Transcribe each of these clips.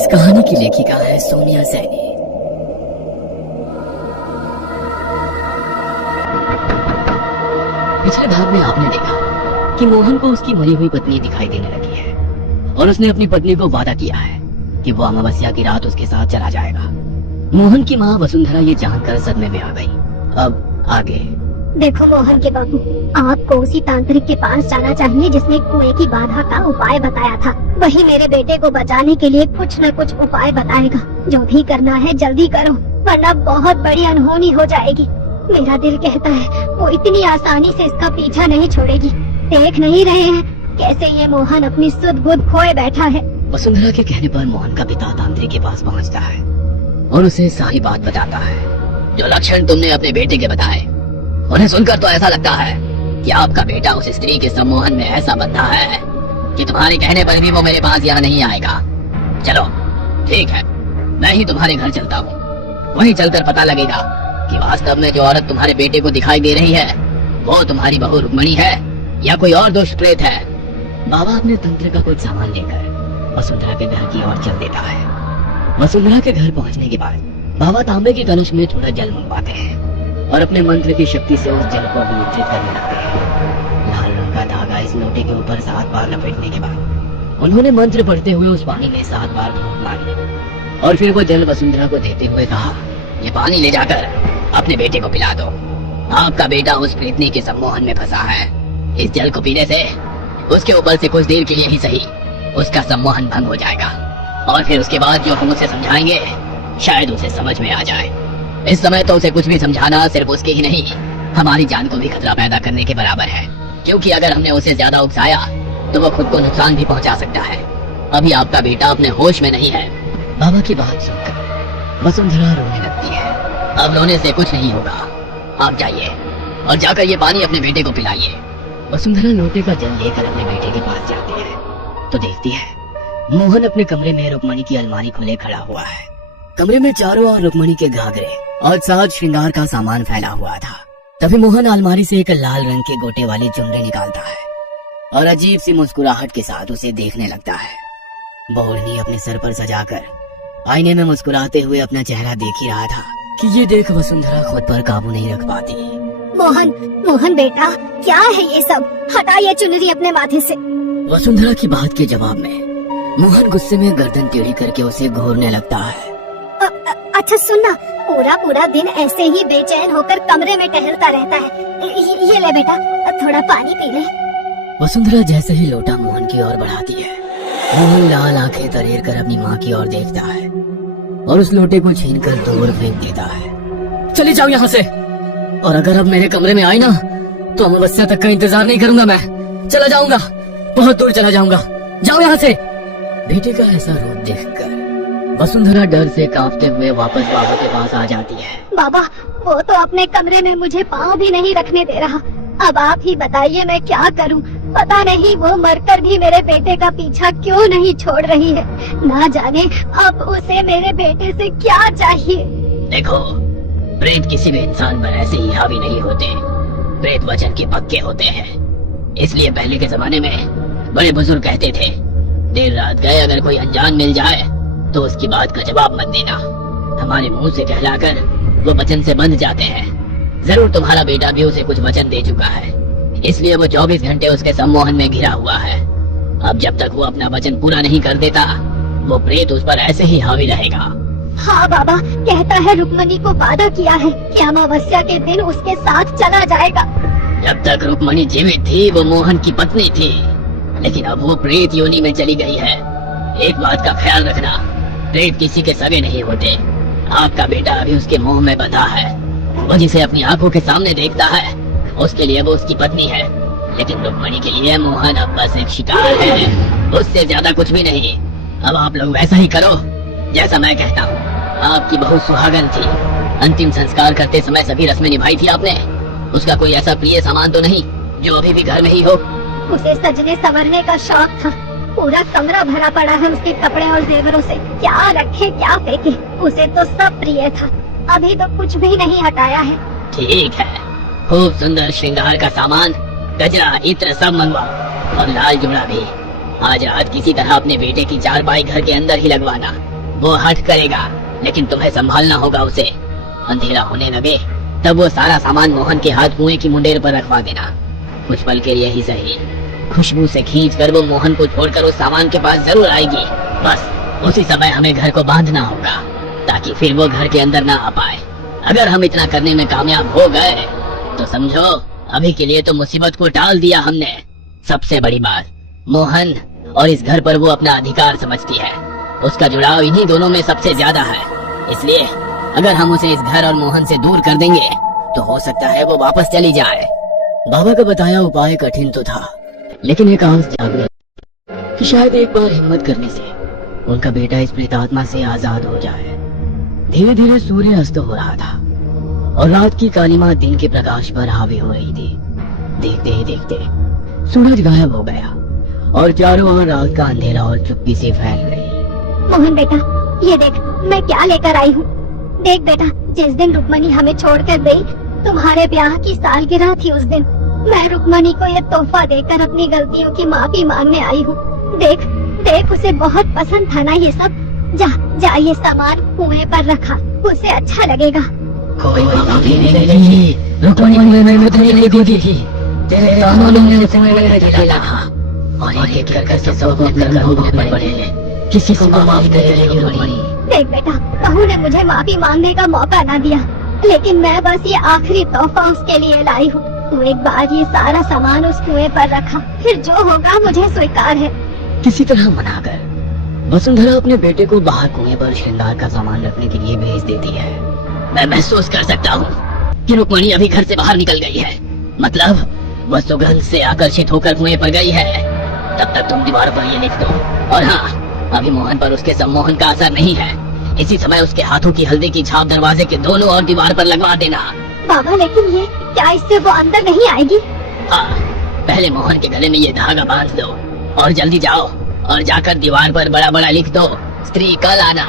इस कहानी की लेखिका है सोनिया सैनी। पिछले भाग में आपने देखा कि मोहन को उसकी मरी हुई पत्नी दिखाई देने लगी है और उसने अपनी पत्नी को वादा किया है कि वो अमावस्या की रात उसके साथ चला जाएगा। मोहन की माँ वसुंधरा ये जानकर सदमे में आ गई। अब आगे देखो मोहन के बाबू, आपको उसी तांत्रिक के पास जाना चाहिए जिसने कुएं की बाधा का उपाय बताया था। वही मेरे बेटे को बचाने के लिए कुछ न कुछ उपाय बताएगा। जो भी करना है जल्दी करो, वरना बहुत बड़ी अनहोनी हो जाएगी। मेरा दिल कहता है वो इतनी आसानी से इसका पीछा नहीं छोड़ेगी। देख नहीं रहे हैं कैसे ये मोहन अपनी सुध बुध खोए बैठा है। वसुंधरा के कहने पर मोहन का पिता तांत्रिक के पास पहुंचता है और उसे सारी बात बताता है। जो लक्षण तुमने अपने बेटे के बताए, उन्हें सुनकर तो ऐसा लगता है कि आपका बेटा उस स्त्री के सम्मोहन में ऐसा बंधा है कि तुम्हारे कहने पर भी वो मेरे पास यहाँ नहीं आएगा। चलो ठीक है, मैं ही तुम्हारे घर चलता हूँ। वहीं चलकर पता लगेगा कि वास्तव में जो औरत तुम्हारे बेटे को दिखाई दे रही है वो तुम्हारी बहू रुक्मणी है या कोई और दुष्ट प्रेत है। बाबा अपने तंत्र का कुछ सामान लेकर वसुंधरा के घर की ओर चल देता है। वसुंधरा के घर पहुंचने के बाद बाबा तांबे की कलश में थोड़ा जल मंगवाते हैं और अपने मंत्र की शक्ति से उस जल को अभिमिश्रित करने लगते हैं। लाल रंग का धागा इस लोटे के ऊपर 7 बार लपेटने के बाद उन्होंने मंत्र पढ़ते हुए उस पानी में 7 बार फूंक मारी और फिर वो जल वसुंधरा को देते हुए कहा, ये पानी ले जाकर अपने बेटे को पिला दो। आपका बेटा उस प्रेतनी के सम्मोहन में फंसा है। इस जल को पीने से उसके ऊपर से कुछ देर के लिए ही सही उसका सम्मोहन भंग हो जाएगा और फिर उसके बाद जो हम उसे समझाएंगे शायद उसे समझ में आ जाए। इस समय तो उसे कुछ भी समझाना सिर्फ उसके ही नहीं, हमारी जान को भी खतरा पैदा करने के बराबर है, क्योंकि अगर हमने उसे ज्यादा उकसाया तो वो खुद को नुकसान भी पहुंचा सकता है। अभी आपका बेटा अपने होश में नहीं है। बाबा की बात सुनकर वसुंधरा रोने लगती है। अब रोने से कुछ नहीं होगा, आप जाइए और जाकर ये पानी अपने बेटे को पिलाइए। वसुंधरा लोटे का जल लेकर अपने बेटे के पास जाती है तो देखती है मोहन अपने कमरे में रुक्मणी की अलमारी खोले खड़ा हुआ है। कमरे में चारों ओर रुक्मणी के घाघरे और साज श्रृंगार का सामान फैला हुआ था। तभी मोहन अलमारी से एक लाल रंग के गोटे वाली चुनरी निकालता है और अजीब सी मुस्कुराहट के साथ उसे देखने लगता है। वो ओढ़नी अपने सर पर सजाकर आईने में मुस्कुराते हुए अपना चेहरा देख ही रहा था कि ये देख वसुंधरा खुद पर काबू नहीं रख पाती। मोहन बेटा, क्या है ये सब? हटा ये चुनरी अपने माथे से। वसुंधरा की बात के जवाब में मोहन गुस्से में गर्दन टेढ़ी करके उसे घूरने लगता है। अच्छा सुनना, पूरा दिन ऐसे ही बेचैन होकर कमरे में टहलता रहता है। ये ले बेटा, थोड़ा पानी पी ले। वसुंधरा जैसे ही लोटा मोहन की ओर बढ़ाती है, मोहन लाल आंखें तरेर कर अपनी माँ की ओर देखता है और उस लोटे को छीनकर दूर फेंक देता है। चली जाओ यहाँ से, और अगर अब मेरे कमरे में आई ना तो अमावस्या तक का इंतजार नहीं करूंगा। मैं चला जाऊंगा, बहुत दूर चला जाऊंगा। जाओ यहाँ से। बेटे का ऐसा रूप देखकर वसुंधरा डर से कांपते हुए वापस बाबा के पास आ जाती है। बाबा, वो तो अपने कमरे में मुझे पाँव भी नहीं रखने दे रहा। अब आप ही बताइए मैं क्या करूं? पता नहीं वो मरकर भी मेरे बेटे का पीछा क्यों नहीं छोड़ रही है। ना जाने अब उसे मेरे बेटे से क्या चाहिए। देखो, प्रेत किसी भी इंसान पर ऐसे ही हावी नहीं होते। प्रेत वचन के पक्के होते हैं। इसलिए पहले के जमाने में बड़े बुजुर्ग कहते थे, देर रात गए अगर कोई अनजान मिल जाए तो उसकी बात का जवाब मत देना। हमारे मुंह से कहलाकर वो वचन से बंध जाते हैं। जरूर तुम्हारा बेटा भी उसे कुछ वचन दे चुका है, इसलिए वो 24 घंटे उसके सम्मोहन में घिरा हुआ है। अब जब तक वो अपना वचन पूरा नहीं कर देता, वो प्रेत उस पर ऐसे ही हावी रहेगा। हाँ बाबा, कहता है रुक्मणी को वादा किया है कि अमावस्या के दिन उसके साथ चला जाएगा। जब तक रुक्मणी जीवित थी वो मोहन की पत्नी थी, लेकिन अब वो प्रेत योनि में चली गई है। एक बात का ख्याल रखना, प्रेत किसी के सगे नहीं होते। आपका बेटा अभी उसके मुंह में बंधा है। वो जिसे अपनी आंखों के सामने देखता है उसके लिए वो उसकी पत्नी है, लेकिन रुक्मणी के लिए मोहन अब बस एक शिकार है, उससे ज्यादा कुछ भी नहीं। अब आप लोग वैसा ही करो जैसा मैं कहता हूँ। आपकी बहू सुहागन थी, अंतिम संस्कार करते समय सभी रस्में निभाई थी आपने। उसका कोई ऐसा प्रिय सामान तो नहीं जो अभी भी घर में ही हो? उसे सजने संवरने का शौक था। पूरा कमरा भरा पड़ा है उसके कपड़े और जेवरों से। क्या रखे क्या फेंके, उसे तो सब प्रिय था। अभी तो कुछ भी नहीं हटाया है। ठीक है, खूब सुंदर श्रृंगार का सामान, गजरा, इत्र सब मंगवाओ और लाल जोड़ा भी। आज रात किसी तरह अपने बेटे की चारपाई घर के अंदर ही लगवाना। वो हट करेगा, लेकिन तुम्हें संभालना होगा उसे। अंधेरा होने लगे तब वो सारा सामान मोहन के हाथ कुएं की मुंडेर पर रखवा देना। कुछ पल के लिए ही सही, खुशबू से खींच कर वो मोहन को छोड़कर उस सामान के पास जरूर आएगी। बस उसी समय हमें घर को बांधना होगा ताकि फिर वो घर के अंदर ना आ पाए। अगर हम इतना करने में कामयाब हो गए तो समझो अभी के लिए तो मुसीबत को टाल दिया हमने। सबसे बड़ी बात, मोहन और इस घर पर वो अपना अधिकार समझती है। उसका जुड़ाव इन्हीं दोनों में सबसे ज्यादा है। इसलिए अगर हम उसे इस घर और मोहन से दूर कर देंगे तो हो सकता है वो वापस चली जाए। बाबा का बताया उपाय कठिन तो था, लेकिन एक आस जाग गई कि शायद एक बार हिम्मत करने से उनका बेटा इस प्रेतात्मा से आजाद हो जाए। धीरे धीरे सूर्य अस्त हो रहा था और रात की कालिमा दिन के प्रकाश पर हावी हो रही थी। देखते ही देखते सूरज गायब हो गया और चारों ओर रात का अंधेरा और चुप्पी से फैल गई। मोहन बेटा, ये देख मैं क्या लेकर आई हूँ। देख बेटा, जिस दिन रुक्मणी हमें छोड़कर गई, तुम्हारे ब्याह की सालगिरह थी उस दिन। मैं रुक्मणी को ये तोहफा देकर अपनी गलतियों की माफी मांगने आई हूँ। देख देख, उसे बहुत पसंद था ना ये सब। जा जा, ये सामान कुएं पर रखा, उसे अच्छा लगेगा। कोई माफी नहीं, रुक्मणी मैंने मुझे नहीं दी थी। तेरे कानों ने मुझसे मेरा दिला और एक एक करके सबको करना भोगने पड़ेंगे। किसी को माफ नहीं करेगी रुक्मणी। देख बेटा, बहू ने मुझे माफी मांगने का मौका ना दिया, लेकिन मैं बस ये आखिरी तोहफा उसके लिए लाई हूँ। तू एक बार ये सारा सामान उस कुएं पर रखा, फिर जो होगा मुझे स्वीकार है। किसी तरह मनाकर वसुंधरा अपने बेटे को बाहर कुएं पर श्रृंगार का सामान रखने के लिए भेज देती है। मैं महसूस कर सकता हूँ कि रुक्मणी अभी घर से बाहर निकल गई है। मतलब वह सुगंध से आकर्षित होकर कुएं पर गई है। तब तक तुम दीवार पर ये लिख दो। और हाँ, अभी मोहन पर उसके सम्मोहन का असर नहीं है। इसी समय उसके हाथों की हल्दी की छाप दरवाजे के दोनों ओर दीवार पर लगवा देना। बाबा, लेकिन ये क्या इससे वो अंदर नहीं आएगी? हाँ, पहले मोहन के गले में ये धागा बांध दो और जल्दी जाओ और जाकर दीवार पर बड़ा बड़ा लिख दो, स्त्री कल आना।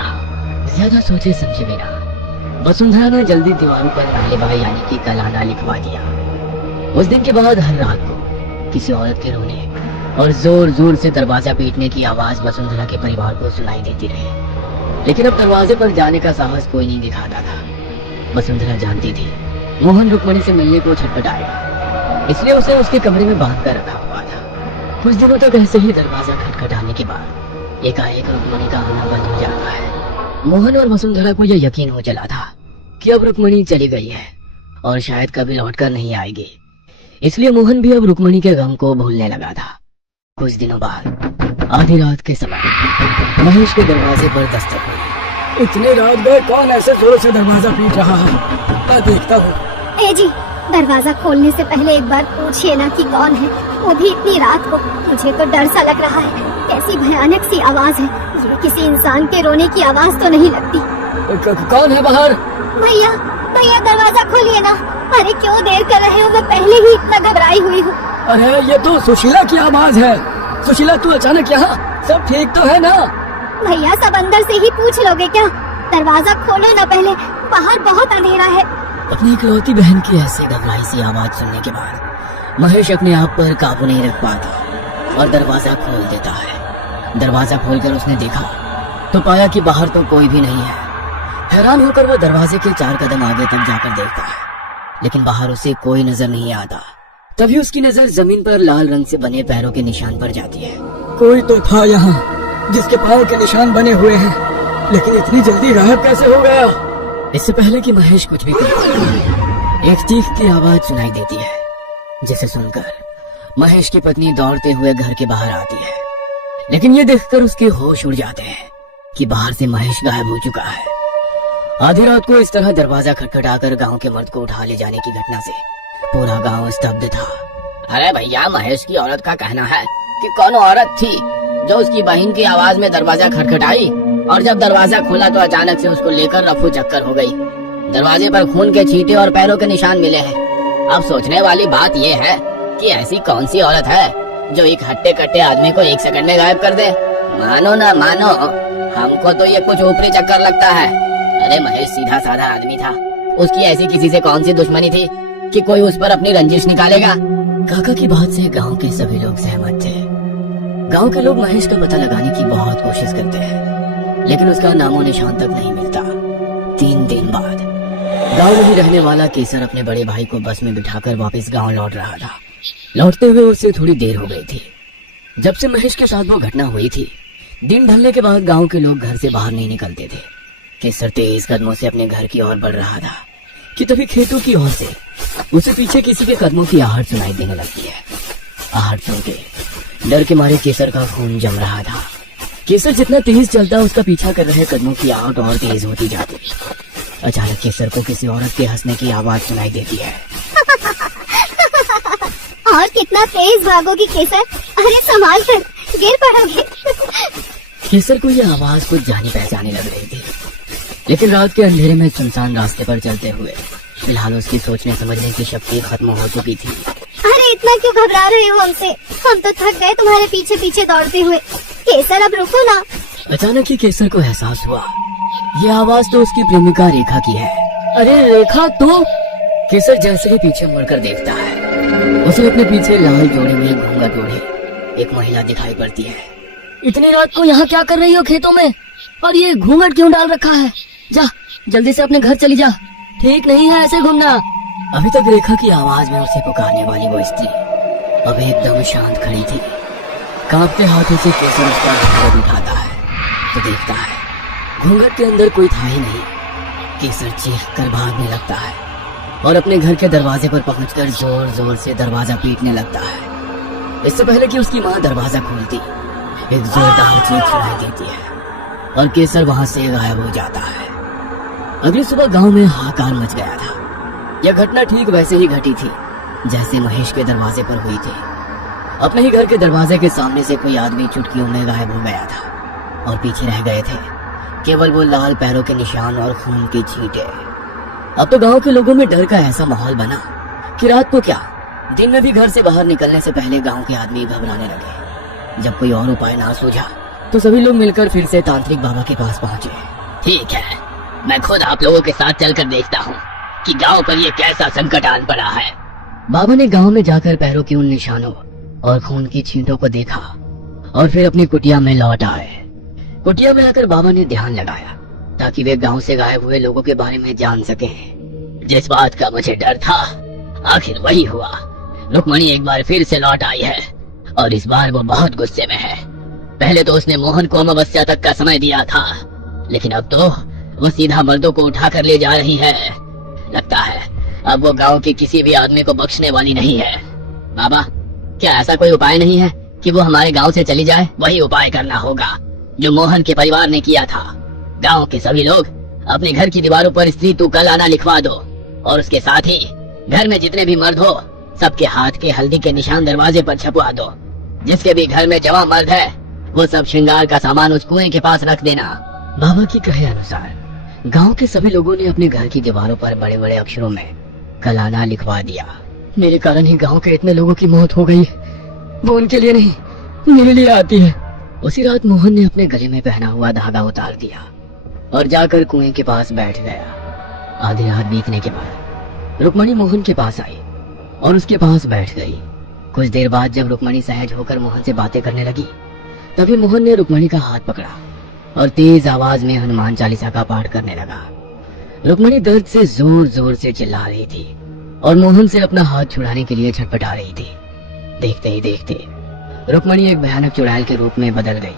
ज्यादा सोचे समझे बिना वसुंधरा ने जल्दी दीवारों पर तालिबा यानी कि कल आना लिखवा दिया। उस दिन के बाद हर रात को किसी औरत के रोने और जोर जोर से दरवाजा पीटने की आवाज वसुंधरा के परिवार को सुनाई देती रही, लेकिन अब दरवाजे पर जाने का साहस कोई नहीं दिखाता था। वसुंधरा जानती थी मोहन रुक्मणी से मिलने को छटपटाएगा, इसलिए उसे उसके कमरे में बांध कर रखा हुआ था। कुछ दिनों तक ऐसे ही दरवाजा खटखटाने के बाद एकाएक रुक्मणी का आना बंद हो जाता है। मोहन और वसुंधरा को यह यकीन हो चला था कि अब रुक्मणी चली गई है और शायद कभी लौटकर नहीं आएगी, इसलिए मोहन भी अब रुक्मणी के गम को भूलने लगा था। कुछ दिनों बाद आधी रात के समय महेश के दरवाजे पर दस्तक हुई। इतनी रात गए, कौन ऐसे जोर से दरवाजा पीट रहा है? मैं देखता हूँ। ए जी, दरवाजा खोलने से पहले एक बार पूछिए ना कि कौन है, वो भी इतनी रात को। मुझे तो डर सा लग रहा है। कैसी भयानक सी आवाज है। ये किसी इंसान के रोने की आवाज तो नहीं लगती। कौन है बाहर? भैया भैया, दरवाजा खोलिए ना। अरे क्यों देर कर रहे हो, मैं पहले ही इतना घबराई हुई हूँ। अरे ये तो सुशीला की आवाज है। सुशीला, तू अचानक यहाँ? सब ठीक तो है ना? भैया, सब अंदर से ही पूछ लोगे क्या? दरवाजा खोलो ना पहले, बाहर बहुत अंधेरा है। अपनी इकलौती बहन की ऐसी घबराई सी आवाज सुनने के बाद महेश अपने आप पर काबू नहीं रख पाता और दरवाजा खोल देता है। दरवाजा खोलकर उसने देखा तो पाया कि बाहर तो कोई भी नहीं है। हैरान होकर वो दरवाजे के 4 कदम आगे तक जाकर देखता है, लेकिन बाहर उसे कोई नजर नहीं आता। तभी उसकी नजर जमीन पर लाल रंग से बने पैरों के निशान पर जाती है। कोई तो था यहाँ जिसके पाँव के निशान बने हुए हैं, लेकिन इतनी जल्दी गायब कैसे हो गया? इससे पहले कि महेश कुछ भी करे, एक चीख की आवाज सुनाई देती है, जिसे सुनकर महेश की पत्नी दौड़ते हुए घर के बाहर आती है। लेकिन ये देखकर उसके होश उड़ जाते हैं कि बाहर से महेश गायब हो चुका है। आधी रात को इस तरह दरवाजा खटखटाकर गांव के मर्द को उठा ले जाने की घटना से पूरा गांव स्तब्ध था। अरे भैया, महेश की औरत का कहना है कि कौन औरत थी जो उसकी बहन की आवाज में दरवाजा खटखटाई और जब दरवाजा खोला तो अचानक से उसको लेकर रफू चक्कर हो गई। दरवाजे पर खून के छींटे और पैरों के निशान मिले हैं। अब सोचने वाली बात यह है कि ऐसी कौन सी औरत है जो एक हट्टे कट्टे आदमी को 1 सेकंड में गायब कर दे। मानो ना मानो, हमको तो ये कुछ ऊपरी चक्कर लगता है। अरे महेश सीधा साधा आदमी था, उसकी ऐसी किसी से कौन सी दुश्मनी थी कि कोई उस पर अपनी रंजिश निकालेगा। काका की बात से गांव के सभी लोग सहमत थे। गांव के लोग महेश का पता लगाने की बहुत कोशिश करते हैं, लेकिन उसका नामो निशान तक नहीं मिलता। 3 दिन बाद गांव में ही रहने वाला केसर अपने बड़े भाई को बस में बिठाकर वापस गांव लौट रहा था। लौटते हुए उसे थोड़ी देर हो गई थी। जब से महेश के साथ वो घटना हुई थी, दिन ढलने के बाद गांव के लोग घर से बाहर नहीं निकलते थे। केसर तेज कदमों से अपने घर की ओर बढ़ रहा था कि तभी खेतों की ओर से उसे पीछे किसी के कदमों की आहट सुनाई देने लगती है। आहट सुन के डर के मारे केसर का खून जम रहा था। केसर जितना तेज चलता, उसका पीछा कर रहे कदमों की आहट और तेज होती जाती। अचानक केसर को किसी औरत के हंसने की आवाज सुनाई देती है। और कितना तेज भागोगी केसर, अरे संभाल कर, गिर पड़ोगे। केसर को यह आवाज कुछ जानी पहचानी लग रही थी, लेकिन रात के अंधेरे में सुनसान रास्ते पर चलते हुए फिलहाल उसकी सोचने समझने की शक्ति खत्म हो चुकी थी। अरे इतना क्यों घबरा रहे हो हमसे? हम तो थक गए तुम्हारे पीछे पीछे दौड़ते हुए। केसर अब रुको ना। अचानक ही केसर को एहसास हुआ, ये आवाज तो उसकी प्रेमिका रेखा की है। अरे रेखा तो। केसर जैसे ही पीछे मुड़कर देखता है, उसे अपने पीछे लाल जोड़े में घूंघट ओढ़े एक महिला दिखाई पड़ती है। इतनी रात को यहाँ क्या कर रही हो खेतों में, और ये घूंघट क्यों डाल रखा है? जा जल्दी से अपने घर चली जा, ठीक नहीं है ऐसे घूमना। अभी तक रेखा की आवाज में उसे पुकारने वाली वो स्त्री अब एकदम शांत खड़ी थी। कांपते हाथों से केसर उसका घूंघट उठाता है तो देखता है घूंघट के अंदर कोई था ही नहीं। केसर चीख कर भागने लगता है और अपने घर के दरवाजे पर पहुंचकर जोर जोर से दरवाजा पीटने लगता है। इससे पहले कि उसकी माँ दरवाजा खोलती, एक जोरदार चीख सुनाई देती है और केसर वहां से गायब हो जाता है। अगली सुबह गांव में हाहाकार मच गया था। यह घटना ठीक वैसे ही घटी थी जैसे महेश के दरवाजे पर हुई थी। अपने ही घर के दरवाजे के सामने से कोई आदमी चुटकियों में गायब हो गया था और पीछे रह गए थे केवल वो लाल पैरों के निशान और खून की छींटे। अब तो गांव के लोगों में डर का ऐसा माहौल बना कि रात को क्या, दिन में भी घर से बाहर निकलने से पहले गांव के आदमी घबराने लगे। जब कोई और उपाय ना सूझा तो सभी लोग मिलकर फिर से तांत्रिक बाबा के पास पहुंचे। ठीक है, मैं खुद आप लोगों के साथ चलकर देखता हूँ कि गांव पर ये कैसा संकट आन पड़ा है। बाबा ने गांव में जाकर पैरों के उन निशानों और खून की छींटों को देखा और फिर अपनी कुटिया में लौट आए। कुटिया में आकर बाबा ने ध्यान लगाया ताकि वे गांव से गायब हुए लोगों के बारे में जान सकें। जिस बात का मुझे डर था आखिर वही हुआ। रुक्मणी एक बार फिर से लौट आई है और इस बार वो बहुत गुस्से में है। पहले तो उसने मोहन को अमावस्या तक का समय दिया था, लेकिन अब तो वो सीधा मर्दों को उठा कर ले जा रही है। लगता है अब वो गांव के किसी भी आदमी को बख्शने वाली नहीं है। बाबा, क्या ऐसा कोई उपाय नहीं है कि वो हमारे गांव से चली जाए? वही उपाय करना होगा जो मोहन के परिवार ने किया था। गांव के सभी लोग अपने घर की दीवारों पर स्त्री तू कल आना लिखवा दो और उसके साथ ही घर में जितने भी मर्द हो सबके हाथ के हल्दी के निशान दरवाजे पर छपवा दो। जिसके भी घर में जवां मर्द है वो सब श्रृंगार का सामान उस कुएं के पास रख देना। बाबा की कहे अनुसार गांव के सभी लोगों ने अपने घर की दीवारों पर बड़े बड़े अक्षरों में कलाना लिखवा दिया। मेरे कारण ही गांव के इतने लोगों की मौत हो गई। वो उनके लिए नहीं, मेरे लिए आती है। उसी रात मोहन ने अपने गले में पहना हुआ धागा उतार दिया और जाकर कुएं के पास बैठ गया। आधी रात बीतने के बाद रुक्मणी मोहन के पास आई और उसके पास बैठ गई। कुछ देर बाद जब रुक्मणी सहज होकर मोहन से बातें करने लगी, तभी मोहन ने रुक्मणी का हाथ पकड़ा और तेज आवाज में हनुमान चालीसा का पाठ करने लगा। रुक्मणी दर्द से जोर जोर से चिल्ला रही थी और मोहन से अपना हाथ छुड़ाने के लिए छटपटा रही थी। देखते ही देखते रुक्मणी एक भयानक चुड़ैल के रूप में बदल गई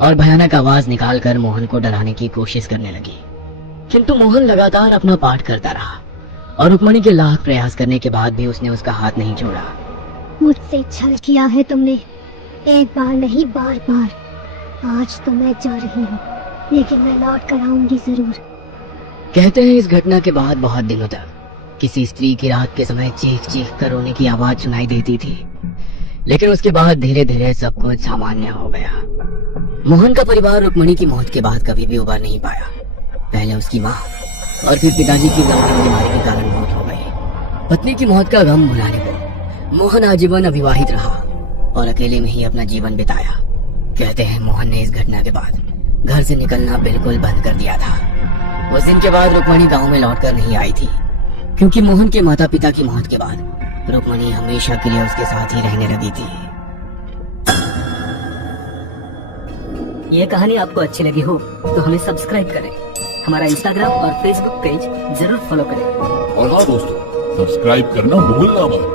और भयानक आवाज निकालकर मोहन को डराने की कोशिश करने लगी। किंतु मोहन लगातार अपना पाठ करता रहा और रुक्मणी के लाख प्रयास करने के बाद भी उसने उसका हाथ नहीं छोड़ा। मुझसे छल किया है तुमने, एक बार नहीं बार बार। आज तो मैं जा रही हूँ, लेकिन मैं लौट कर आऊंगी जरूर। कहते हैं इस घटना के बाद बहुत दिनों तक किसी स्त्री की रात के समय चीख चीख कर रोने की आवाज सुनाई देती थी, लेकिन उसके बाद धीरे धीरे सब कुछ सामान्य हो गया। मोहन का परिवार रुक्मणी की मौत के बाद कभी भी उबर नहीं पाया। पहले उसकी माँ और फिर पिताजी की गंभीर बीमारी के कारण मौत हो गई। पत्नी की मौत का गम भुलाने को मोहन आजीवन अविवाहित रहा और अकेले में ही अपना जीवन बिताया। कहते हैं मोहन ने इस घटना के बाद घर से निकलना बिल्कुल बंद कर दिया था। उस दिन के बाद रुक्मणी गांव में लौटकर नहीं आई थी, क्योंकि मोहन के माता पिता की मौत के बाद रुक्मणी हमेशा के लिए उसके साथ ही रहने लगी थी। ये कहानी आपको अच्छी लगी हो तो हमें सब्सक्राइब करें, हमारा इंस्टाग्राम और फेसबुक पेज जरूर फॉलो करें। और हाँ दोस्तों, सब्सक्राइब करना भूलना मत।